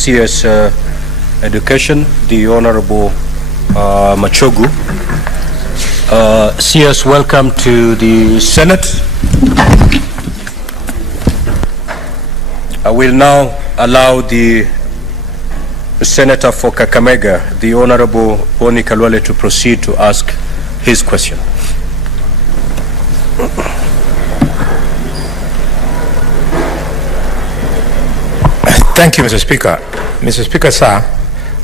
CS Education, the Honorable Machogu. CS, welcome to the Senate. I will now allow the Senator for Kakamega, the Honorable Khalwale, to proceed to ask his question. Thank you, Mr. Speaker. Mr. Speaker, sir,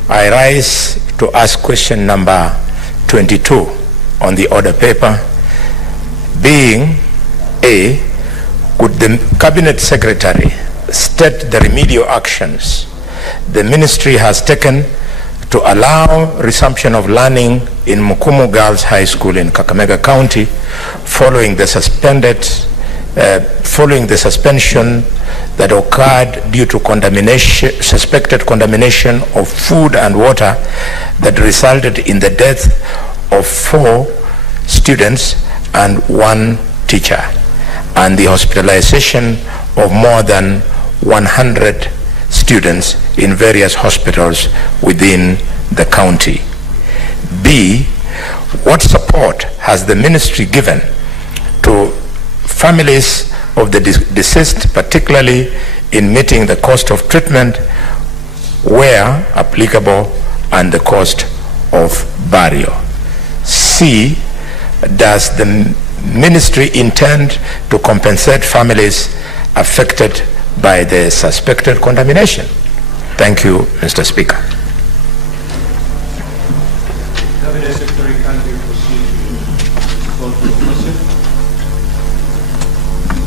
I rise to ask question number 22 on the order paper, being A, could the Cabinet Secretary state the remedial actions the Ministry has taken to allow resumption of learning in Mukumu Girls High School in Kakamega County following the suspension that occurred due to suspected contamination of food and water that resulted in the death of 4 students and 1 teacher, and the hospitalization of more than 100 students in various hospitals within the county. B, what support has the ministry given to families of the deceased, particularly in meeting the cost of treatment where applicable and the cost of burial? C, does the ministry intend to compensate families affected by the suspected contamination? Thank you, Mr. Speaker.